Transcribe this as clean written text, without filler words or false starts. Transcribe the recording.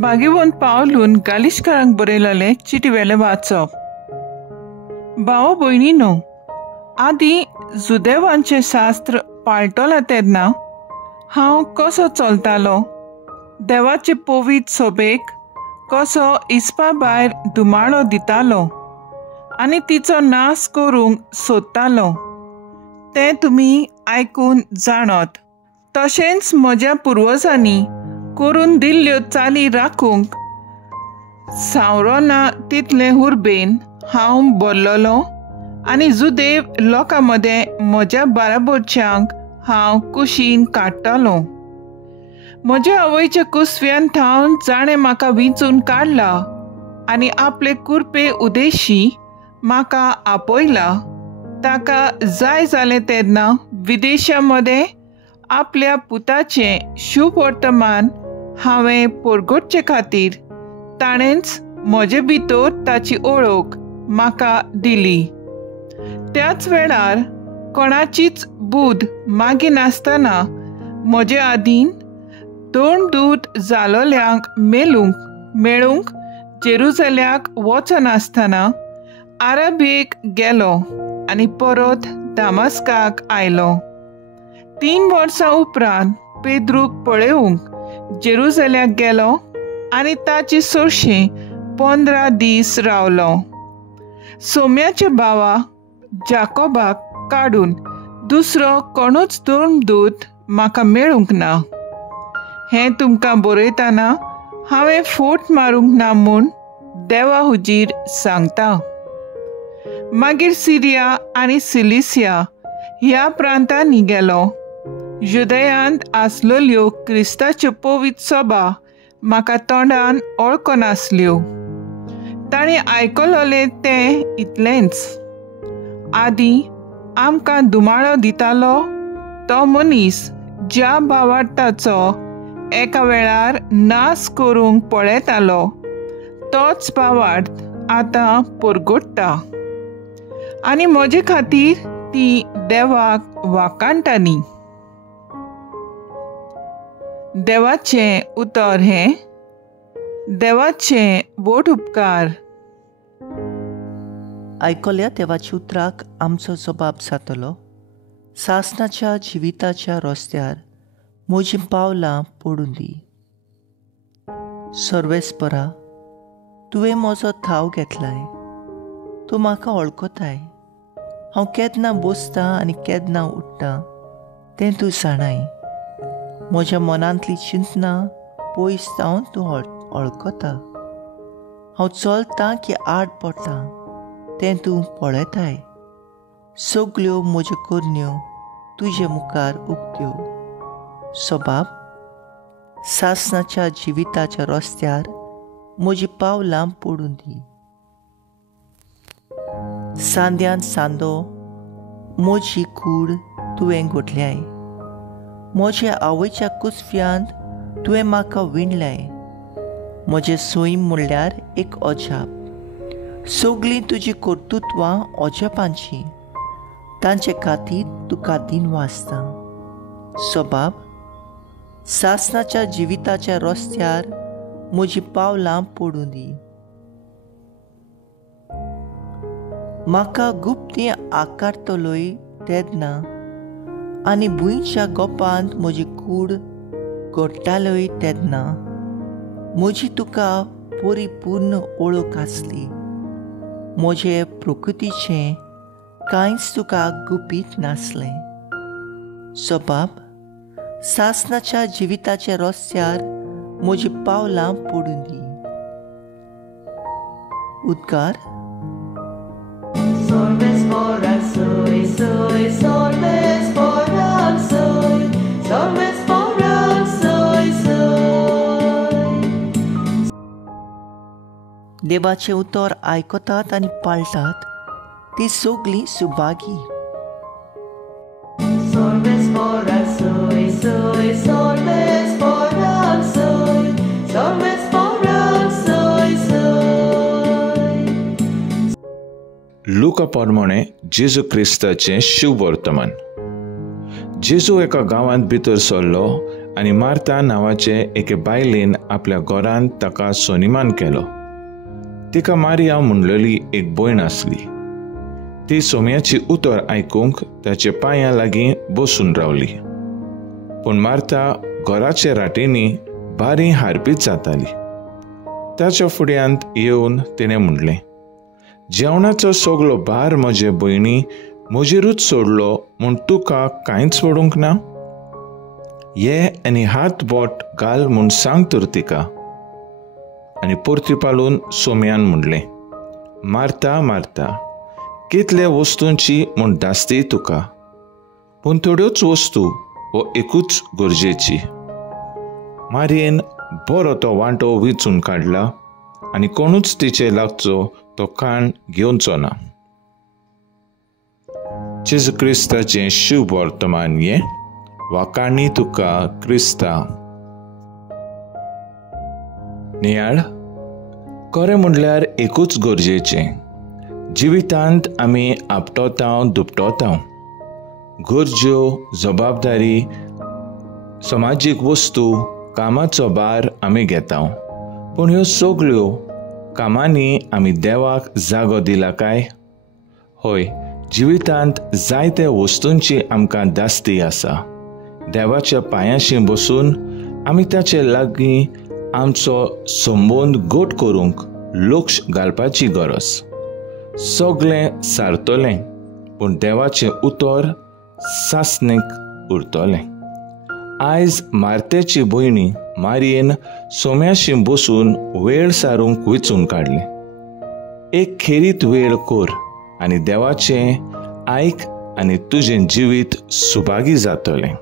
बागेवन पावलून गालिशकारांक बरयलेलें चिटवेलें वाचप. भावो भयणीनो, आदी जुदेवांचें शास्त्र पाळटलो तेन्ना हांव कसो चलतालो, देवाचे पवित्र सोबेक कसो इस्पा भायर धुमाळो दितालो आनी तिचो नाश करूंक सोदतालो तें तुमी आयकून जाणत. तशेंच म्हज्या पुर्वजांनी करून दिल्ल्यो चाली राखूंक सांवरो ना तितले उर्बेन हांव भरलोलो आनी जुदेव लोकां मदें म्हज्या बाराबरच्यांक हांव कुशीन काडटालो. म्हज्या आवयच्या कुसव्यान थावन जाणें म्हाका विंचून काडला आनी आपले कुरपे उद्देशी म्हाका आपयला. ताका जाय जालें तेन्ना विदेशा मदें आपल्या पुताचें शुभ वर्तमान हांवें परगटचे खातीर ताणेंच म्हजे भितर ताची ओळख म्हाका दिली. त्याच वेळार कोणाचीच बूद मागी नासतना म्हजे आदीन 2 दूत जालोल्यांक मेळूंक जेरुसल्याक वचनासतना अराबियेक गेलो आनी परत दामास्काक आयलो. 3 वर्सां उपरांत पेद्रूक पळेवंक जेरुसल्याक गेलो आनी ताची चडशे 15 दीस रावलो. सोम्याच्या भावा जाकोबाक काडून दुसरो कोणूच 2 दूत म्हाका मेळूंक ना. हें तुमकां बरयतना हांवें फोट मारूंक ना म्हूण देवा हुजीर सांगता. मागीर सिरिया आनी सिलिसिया ह्या प्रांतांनी गेलो. युदेयांत आसलेल्यो क्रिस्ताच्यो पवित्र सभा म्हाका तोंडान वळखनासल्यो. ताणें आयकलोलें तें इतलेंच. आदी आमकां धुमाळो दितालो तो मनीस ज्या भावार्थाचो एका वेळार नाश करूंक पळयतालो तोच भावार्थ आतां परगटता आनी म्हजे खातीर ती देवाक वाकाणटानी. देवाचें उतर हें देवाचें बोट उपकार. आयकल्या देवाच्या उतराक आमचो जबाब जातलो. सासणाच्या जिविताच्या रस्त्यार म्हजीं पावलां पडून दी. सर्वेस्परा, तुवें म्हजो थाव घेतलाय. तूं म्हाका वळखताय. हांव केन्ना बसतां आनी केन्ना उठ्ठां तें तूं जाणाय. म्हज्या मनांतली चिंतना पयस जावन तूं वळखता. हांव चलतां की आड पडटां तें तूं पळयताय. सगल्यो म्हज्यो करण्यो तुजे मुखार उक्त्यो. सबाब, सासणाच्या जिविताच्या रस्त्यार म्हजीं पावलां पडून दी. सांद्यान सांदो म्हजी कूड तुवें घोटल्याय. म्हज्या आवयच्या कुसव्यांत तुवें म्हाका विणल्याय. म्हजें सैम म्हणल्यार एक अजाप. सगळीं तुजीं कर्तुत्वां अजापांचीं. तांचे खातीर तुका दिन वाजता. सबाब, सासणाच्या जिविताच्या रस्त्यार म्हजीं पावलां पडून दी. म्हाका गुप्ती आकारतलोय तेन्ना आनी भुंयच्या गोपांत म्हजी कूड घोट्टालोय तेन्ना म्हजी तुका परिपूर्ण ओळख आसली. म्हजे प्रकृतीचें कांयच तुका गुपीत नासलें. सबाब, सासणाच्या जिविताच्या रस्त्यार म्हजीं पावलां पडून दी. उद्गार. देवाचें उतर आयकतात आनी पाळटात ती सगळीं सुभागी. लुका पोरमोणे जेजू क्रिस्ताचें शुभ वर्तमान. जेजू एका गांवांत भितर सरलो आनी मार्ता नांवाचे एके बायलेन आपल्या घरांत ताका सोनिमान केलो. तिका मारिया म्हणलेली एक भयण आसली. ती सोम्याची उतर आयकूंक ताचे पांयां लागीं बसून रावली. पूण मार्ता घराचे राटींनी बारी हारपीत जाताली. ताच्या फुड्यांत येवन तिणें म्हणलें, जेवणाचो सगळो भार म्हजे भयणी म्हजेरूच सोडलो म्हूण तुका कांयच पडूंक ना? ये आनी हात बोट घाल म्हूण सांग तर तिका. आनी परती पालून सोम्यान म्हणलें, मार्ता मार्ता, कितले वस्तूंची म्हूण दास्ती तुका, पूण थोड्योच वस्तू वो एकूच गरजेची. मारयेन बरो तो वांटो विचून काडला आनी कोणूच तिचे लागचो तो काण घेवचो ना. जेजू क्रिस्ताचें शुभ वर्तमान ये वाकाणी तुका क्रिस्ता. नियाळ, खरें म्हणल्यार एकूच गरजेचें. जिवितांत आमी आपटोतांव दुपटोतांव. गरज्यो, जबाबदारी, समाजीक वस्तू, कामाचो भार आमी घेतांव. पूण ह्यो सगळ्यो कामांनी आमी देवाक जागो दिला काय? हय, जिवितांत जायते वस्तूंची आमकां दास्ती आसा. देवाच्या पांयाशी बसून आमी ताचे लागीं आमचो संबंद घट करूंक लक्ष घालपाची गरज. सगळें सारतलें, पूण देवाचें उतर सासणीक उरतलें. आयज मार्तेची भयणी मारयेन सोम्याशी बसून वेळ सारूंक विचून काडलें. एक खेरीत वेळ कर आनी देवाचें आयक आनी तुजें जिवीत सुभागी जातलें.